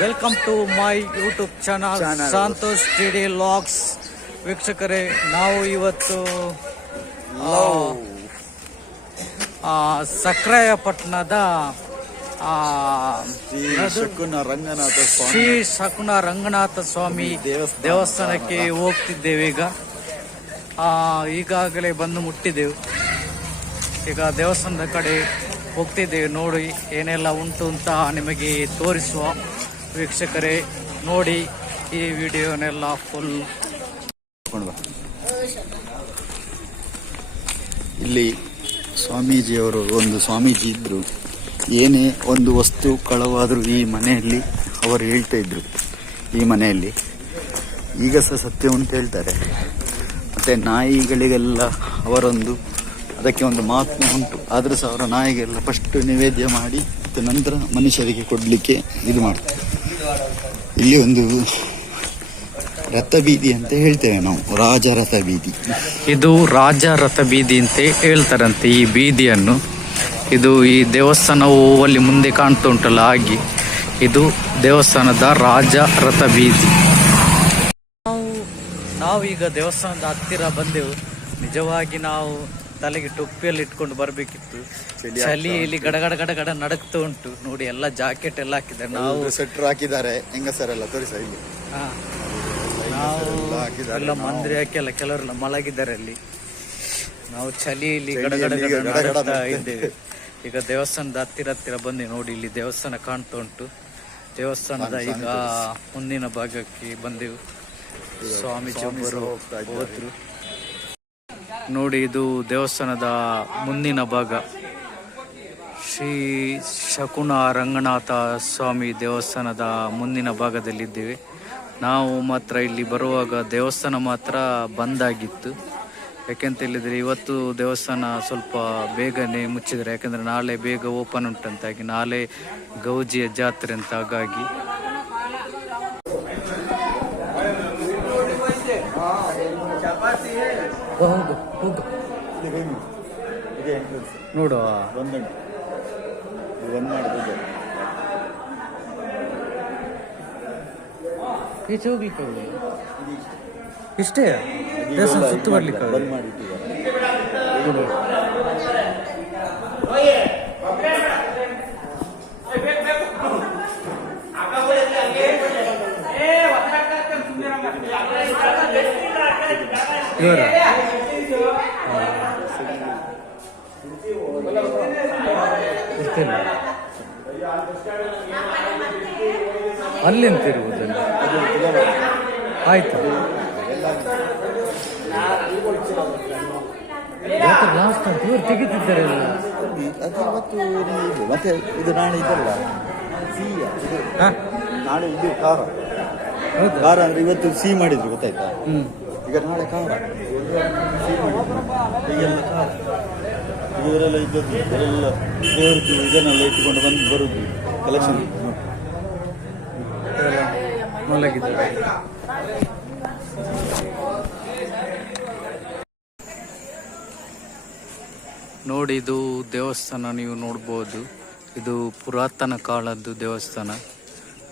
Welcome to my YouTube channel. Santosh TD logs ವೀಕ್ಷಕರೇ ನಾವು ಇವತ್ತು ಸಕ್ರಾಯಪಟ್ಟಣದ ಶ್ರೀ ಶಕುನ ರಂಗನಾಥ ಸ್ವಾಮಿ. ಶ್ರೀ ಶಕುನ ರಂಗನಾಥ ಸ್ವಾಮಿ ದೇವಸ್ಥಾನ. ದೇವಸ್ಥಾನಕ್ಕೆ ಹೋಗ್ತಿದ್ದೇವೆ ಈಗ. ಆ, ಈಗಾಗಲೇ ಬಂದು ಮುಟ್ಟಿದ್ದೆವು ಈಗ ದೇವಸ್ಥಾನದ ಕಡೆ ಹೋಗ್ತಿದ್ದೇವೆ ನೋಡಿ ಏನೆಲ್ಲ ಉಂಟು ಅಂತ ನಿಮಗೆ ತೋರಿಸುವ ವೀಕ್ಷಕರೇ ನೋಡಿ ಈ ವಿಡಿಯೋನೆಲ್ಲ ಫುಲ್. ಇಲ್ಲಿ ಸ್ವಾಮೀಜಿಯವರು ಒಂದು ಸ್ವಾಮೀಜಿ ಇದ್ರು. ಏನೇ ಒಂದು ವಸ್ತು ಕಳವಾದರೂ ಈ ಮನೆಯಲ್ಲಿ ಅವರು ಹೇಳ್ತಾ ಇದ್ರು. ಈ ಮನೆಯಲ್ಲಿ. ಈಗ ಸಹ ಸತ್ಯ ಉಂಟು ಹೇಳ್ತಾರೆ. ಮತ್ತೆ ನಾಯಿಗಳಿಗೆಲ್ಲ ಅವರೊಂದು ಅದಕ್ಕೆ ಒಂದು ಮಹಾತ್ಮೆ ಉಂಟು. ಆದರೂ ಸಹ ಅವರ ನಾಯಿಗೆಲ್ಲ ಫಸ್ಟ್ ನಿವೇದ್ಯ ಮಾಡಿ ನಂತರ ಮನುಷ್ಯರಿಗೆ ಕೊಡಲಿಕ್ಕೆ ಇದು ಮಾಡ್ತಾರೆ. ಇಲ್ಲಿ ಒಂದು ರಥ ಬೀದಿ ಅಂತ ಹೇಳ್ತೇವೆ ನಾವು ರಾಜ ರಥ ಬೀದಿ ಇದು ರಾಜ ರಥ ಬೀದಿ ಅಂತ ಹೇಳ್ತಾರಂತೆ ಈ ಬೀದಿಯನ್ನು. ಇದು ಈ ದೇವಸ್ಥಾನವು ಅಲ್ಲಿ ಮುಂದೆ ಕಾಣ್ತಾ ಉಂಟಲ್ಲ ಹಾಗೆ. ಇದು ದೇವಸ್ಥಾನದ ರಾಜ ರಥ ಬೀದಿ ನಾವು, ನಾವೀಗ ದೇವಸ್ಥಾನದ ಹತ್ತಿರ ಬಂದೆವು. ನಿಜವಾಗಿ ನಾವು ತಲೆಗೆ ಟೊಪ್ಪಿಯಲ್ಲಿ ಇಟ್ಕೊಂಡು ಬರಬೇಕಿತ್ತು. ಚಳಿ ಇಲ್ಲಿ ಗಡಗಡ ಗಡಗಡ ನಡಕ್ತಾ ಉಂಟು. ನೋಡಿ ಎಲ್ಲ ಜಾಕೆಟ್ ಎಲ್ಲ ಹಾಕಿದ್ದಾರೆ. ನಾವು ಸೆಟ್ರ್ ಹಾಕಿದ್ದಾರೆ. ಹೆಂಗಸರೆಲ್ಲ ತೋರಿಸ ಇಲ್ಲಿ. ನಾವು ಎಲ್ಲ ಮಂದಿರ ಹಾಕಿಲ್ಲ ಕೆಲವರೆಲ್ಲ ಮಲಗಿದ್ದಾರೆ ಅಲ್ಲಿ. ನಾವು ಚಳಿಯಲ್ಲಿ ಚಳಿಯಲ್ಲಿ ಗಡಗಡ ಇದ್ದೇವೆ. ಈಗ ದೇವಸ್ಥಾನದ ಹತ್ತಿರ ಹತ್ತಿರ ಬಂದು ನೋಡಿ ಇಲ್ಲಿ ದೇವಸ್ಥಾನ ಕಾಣ್ತಾ ಉಂಟು. ದೇವಸ್ಥಾನದ ಈಗ ಮುಂದಿನ ಭಾಗಕ್ಕೆ ಬಂದೆವು. ಸ್ವಾಮೀಜಿ. ಹೋದ್ರು. ನೋಡಿ, ಇದು ದೇವಸ್ಥಾನದ ಮುಂದಿನ ಭಾಗ. ಶ್ರೀ ಶಕುನ ರಂಗನಾಥ ಸ್ವಾಮಿ ದೇವಸ್ಥಾನದ ಮುಂದಿನ ಭಾಗದಲ್ಲಿದ್ದೇವೆ. ನಾವು ಮಾತ್ರ ಇಲ್ಲಿ ಬರುವಾಗ ದೇವಸ್ಥಾನ ಮಾತ್ರ ಬಂದಾಗಿತ್ತು ಯಾಕೆಂತ ಹೇಳಿದರೆ ಇವತ್ತು ದೇವಸ್ಥಾನ ಸ್ವಲ್ಪ ಬೇಗನೆ ಮುಚ್ಚಿದರೆ, ಯಾಕೆಂದರೆ ನಾಳೆ ಬೇಗ ಓಪನ್ ಉಂಟಂತಾಗಿ, ನಾಳೆ ಗೌಜಿಯ ಜಾತ್ರೆ ಅಂತ ಹಾಗಾಗಿ. ಹೋಗು ಹೋಗು. ನೋಡುವ ಒಂದುಂಟು ಒಂದು ಮಾಡಿದ್ದು ಈಚೆ ಹೋಗ್ಲಿಕ್ಕೆ ಆಗುದಿಲ್ಲ. ಇಷ್ಟೇ. ದೇವಸ್ಥಾನ ಸುತ್ತು ಬರ್ಲಿಕ್ಕೆ. ಬಂದ್ ಮಾಡಿಟ್ಟಿದ್ದಾರೆ. ಇವರ? ಇರ್ತೇನೆ ಅಲ್ಲಿ ಎಂತ ಇರುವುದಲ್ಲ ಆಯ್ತು ಲಾಸ್ಟ್ ಅಂತ? ಇವರು. ಅದು ಇವತ್ತು ಇದು ಮತ್ತೆ ಇದು ನಾಳೆ ಇದಲ್ಲ. ನಾಳೆ ಇದು ಖಾರ ಖಾರ ಅಂದ್ರೆ ಇವತ್ತು ಸಿಹಿ ಮಾಡಿದ್ರು ಗೊತ್ತಾಯ್ತಾ? ಈಗ ನಾಳೆ ಖಾರ ಈಗೆಲ್ಲ ಖಾರ ಇವರೆಲ್ಲ ಇದ್ದದ್ದು ಎಲ್ಲ ದೇವರದ್ದು ಇದನ್ನೆಲ್ಲ ಇಟ್ಟುಕೊಂಡು ಬಂದು ಬರುದು ಕಲೆಕ್ಷನ್ ನೋಡಿ, ಇದು ದೇವಸ್ಥಾನ ನೀವು ನೋಡ್ಬೋದು. ಇದು ಪುರಾತನ ಕಾಲದ್ದು ದೇವಸ್ಥಾನ.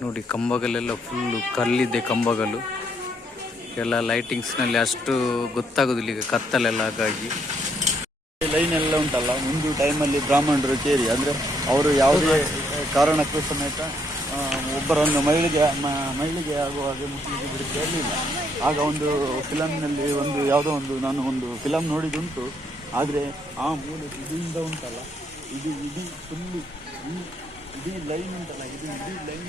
ನೋಡಿ, ಕಂಬಗಳೆಲ್ಲ ಫುಲ್ಲು ಕಲ್ಲಿದೆ ಕಂಬಗಳು. ಎಲ್ಲ ಲೈಟಿಂಗ್ಸ್ನಲ್ಲಿ ಅಷ್ಟು ಗೊತ್ತಾಗೋದಿಲ್ಲ ಈಗ ಕತ್ತಲೆಲ್ಲ ಹಾಗಾಗಿ. ಲೈನ್ ಎಲ್ಲ ಉಂಟಲ್ಲ, ಒಂದು ಟೈಮಲ್ಲಿ ಬ್ರಾಹ್ಮಣರು ಕೇರಿ ಅಂದರೆ ಅವರು ಯಾವುದೇ ಕಾರಣಕ್ಕೂ ಸಮೇತ ಒಬ್ಬರನ್ನು ಮಹಿಳೆಗೆ ಮಹಿಳೆಗೆ ಆಗುವ ಹಾಗೆ ಬಿಡುತ್ತೆ ಇರಲಿಲ್ಲ ಆಗ ಒಂದು ಫಿಲಮ್ನಲ್ಲಿ ಒಂದು, ಯಾವುದೋ ಒಂದು, ನಾನು ಒಂದು ಫಿಲಮ್ ನೋಡಿದುಂಟು ಆದರೆ ಆ ಮೂಲೆ ಇದರಿಂದ ಉಂಟಲ್ಲ, ಇದು ಇಡೀ ಫುಲ್ಲು ಇಡೀ ಲೈನ್ ಉಂಟಲ್ಲ, ಇದು ಇಡೀ ಲೈನ್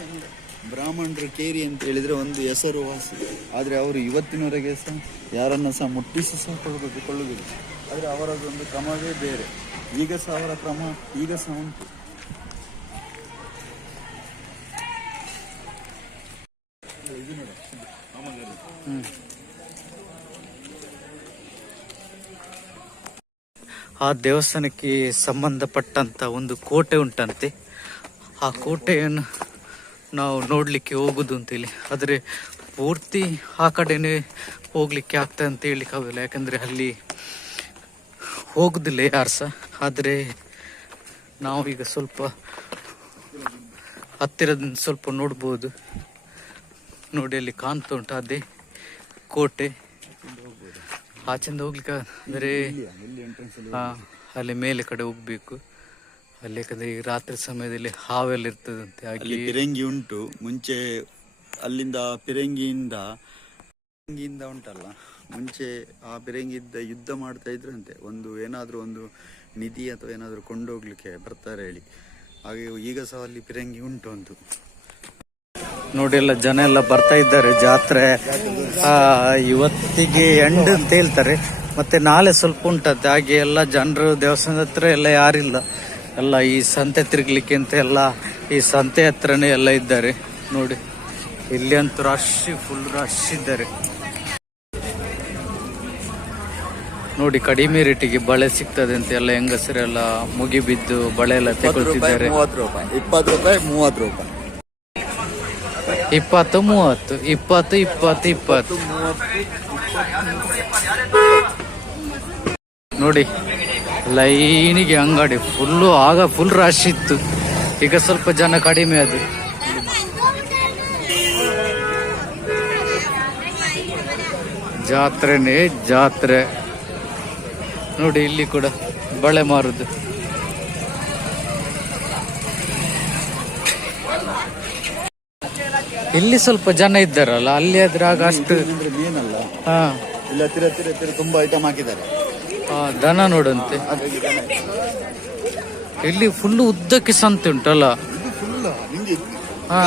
ಬ್ರಾಹ್ಮಣರು ಕೇರಿ ಅಂತ ಹೇಳಿದರೆ ಒಂದು ಹೆಸರುವಾಸಿ. ಆದರೆ ಅವರು ಇವತ್ತಿನವರೆಗೆ ಸಹ ಯಾರನ್ನು ಸಹ ಮುಟ್ಟಿಸಿ ಸಹ ಕೊಳ್ಬೇಕು ಕೊಳ್ಳುವುದಿಲ್ಲ ಆದರೆ ಅವರದೊಂದು ಕ್ರಮವೇ ಬೇರೆ. ಈಗ ಸಹ ಅವರ ಕ್ರಮ ಈಗ ಸಹ ಉಂಟು. ಆ ದೇವಸ್ಥಾನಕ್ಕೆ ಸಂಬಂಧಪಟ್ಟಂತ ಒಂದು ಕೋಟೆ ಉಂಟಂತೆ. ಆ ಕೋಟೆಯನ್ನು ನಾವು ನೋಡಲಿಕ್ಕೆ ಹೋಗುದು ಅಂತೇಳಿ ಆದರೆ ಪೂರ್ತಿ ಆ ಕಡೆನೇ ಹೋಗ್ಲಿಕ್ಕೆ ಆಗ್ತದೆ ಅಂತ ಹೇಳಲಿಕ್ಕೆ ಆಗೋದಿಲ್ಲ ಯಾಕಂದರೆ ಅಲ್ಲಿ ಹೋಗುದಿಲ್ಲ ಯಾರು ಸಹ ಆದರೆ ನಾವು ಈಗ ಸ್ವಲ್ಪ ಹತ್ತಿರದಿಂದ ಸ್ವಲ್ಪ ನೋಡ್ಬೋದು. ನೋಡಿ ಅಲ್ಲಿ ಕಾಣ್ತಾ ಉಂಟು. ಅದೇ ಕೋಟೆ. ಆಚೆಂದ ಹೋಗ್ಲಿಕ್ಕೆ ಅಂದರೆ ಅಲ್ಲಿ ಮೇಲೆ ಕಡೆ ಹೋಗ್ಬೇಕು. ಅಲ್ಲಿ ಯಾಕಂದ್ರೆ ಈ ರಾತ್ರಿ ಸಮಯದಲ್ಲಿ ಹಾವೆಲ್ಲ ಇರ್ತದಂತೆ. ಅಲ್ಲಿ ಪಿರಂಗಿ ಉಂಟು. ಮುಂಚೆ ಅಲ್ಲಿಂದ ಪಿರಂಗಿಯಿಂದ ಪಿರಂಗಿಯಿಂದ ಉಂಟಲ್ಲ. ಮುಂಚೆ ಆ ಬಿರಂಗಿದ್ದ ಯುದ್ಧ ಮಾಡ್ತಾ ಇದ್ರಂತೆ. ಒಂದು ಏನಾದರೂ ಒಂದು ನಿಧಿ ಅಥವಾ ಏನಾದರೂ ಕೊಂಡೋಗ್ಲಿಕ್ಕೆ ಬರ್ತಾರೆ ಹೇಳಿ. ಹಾಗೆ ಈಗ ಸಹ ಅಲ್ಲಿ ಪಿರಂಗಿ ಉಂಟು ಒಂದು ನೋಡಿ ಎಲ್ಲ ಜನ ಎಲ್ಲ ಬರ್ತಾ ಇದ್ದಾರೆ. ಜಾತ್ರೆ ಇವತ್ತಿಗೆ ಎಂಡ್ ಅಂತ ಹೇಳ್ತಾರೆ. ಮತ್ತೆ ನಾಳೆ ಸ್ವಲ್ಪ ಉಂಟಂತೆ. ಹಾಗೆ ಎಲ್ಲ ಜನರು ದೇವಸ್ಥಾನದ ಹತ್ರ ಎಲ್ಲ ಯಾರಿಲ್ಲ. ಎಲ್ಲ ಈ ಸಂತೆ ತಿರುಗ್ಲಿಕ್ಕೆ ಅಂತ ಎಲ್ಲ ಈ ಸಂತೆ ಹತ್ರನೇ ಎಲ್ಲ ಇದ್ದಾರೆ. ನೋಡಿ ಇಲ್ಲಿ ಅಂತೂ ರಶ್ ಫುಲ್ ರಶ್ ಇದ್ದಾರೆ. ನೋಡಿ ಕಡಿಮೆ ರೇಟಿಗೆ ಬಳೆ ಸಿಗ್ತದೆ ಅಂತ ಎಲ್ಲ ಹೆಂಗಸರೆಲ್ಲ ಮುಗಿಬಿದ್ದು ಬಳೆ ಎಲ್ಲ ತಗೊಳ್ತಿದ್ದಾರೆ. ಮೂವತ್ತು ರೂಪಾಯಿ. ಇಪ್ಪತ್ತು ರೂಪಾಯಿ ಮೂವತ್ತು ರೂಪಾಯಿ. ಇಪ್ಪತ್ತು ಮೂವತ್ತು ಇಪ್ಪತ್ತು ಇಪ್ಪತ್ತು ಇಪ್ಪತ್ತು. ನೋಡಿ ಲೈನಿಗೆ ಅಂಗಡಿ ಫುಲ್ಲು ಆಗ ಫುಲ್ ರಶ್ ಇತ್ತು. ಈಗ ಸ್ವಲ್ಪ ಜನ ಕಡಿಮೆ ಅದು. ಜಾತ್ರೆನೇ ಜಾತ್ರೆ. ನೋಡಿ ಇಲ್ಲಿ ಕೂಡ ಬಳೆ ಮಾರುದು. ಇಲ್ಲಿ ಸ್ವಲ್ಪ ಜನ ಇದ್ದಾರಲ್ಲ ಅಲ್ಲಿ ಆದ್ರೆ ಆಗ ಅಷ್ಟು ಹಾ. ಇಲ್ಲ ಹತ್ತಿರ ಹತ್ತಿರ ಹತ್ತಿರ ತುಂಬಾ ಐಟಮ್ ಹಾಕಿದ್ದಾರೆ. ದನ ನೋಡಂತೆ. ಇಲ್ಲಿ ಫುಲ್ ಉದ್ದಕ್ಕೆ ಸಂತೆ ಉಂಟಲ್ಲ. ಹಾ.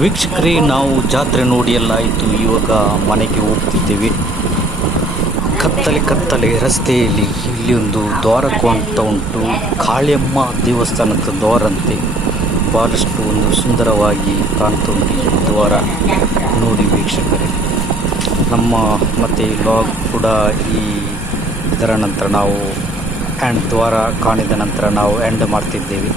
ವೀಕ್ಷಕರೇ, ನಾವು ಜಾತ್ರೆ ನೋಡಿ ಎಲ್ಲ ಆಯಿತು. ಇವಾಗ ಮನೆಗೆ ಹೋಗ್ತಿದ್ದೇವೆ. ಕತ್ತಲೆ ಕತ್ತಲೆ ರಸ್ತೆಯಲ್ಲಿ ಇಲ್ಲಿ ಒಂದು ದ್ವಾರಕ್ಕೂ ಅಂತ ಉಂಟು. ಕಾಳಿಯಮ್ಮ ದೇವಸ್ಥಾನದ ದ್ವಾರಂತೆ ಭಾಳಷ್ಟು ಒಂದು ಸುಂದರವಾಗಿ ಕಾಣ್ತಾ ಉಂಟು ಈ ದ್ವಾರ. ನೋಡಿ ವೀಕ್ಷಕರೇ, ನಮ್ಮ ಮತ್ತು ಲಾಗ್ ಕೂಡ ಈ ಇದರ ನಂತರ ನಾವು ಆ್ಯಂಡ್ ದ್ವಾರ ಕಾಣಿದ ನಂತರ ನಾವು ಎಂಡ್ ಮಾಡ್ತಿದ್ದೇವೆ.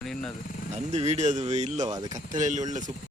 ನಿನ್ನದು ನಂದು ವಿಡಿಯೋದು ಇಲ್ಲವ ಅದು ಕತ್ತಲೆಯಲ್ಲಿ ಒಳ್ಳೆ ಸೂಪರ್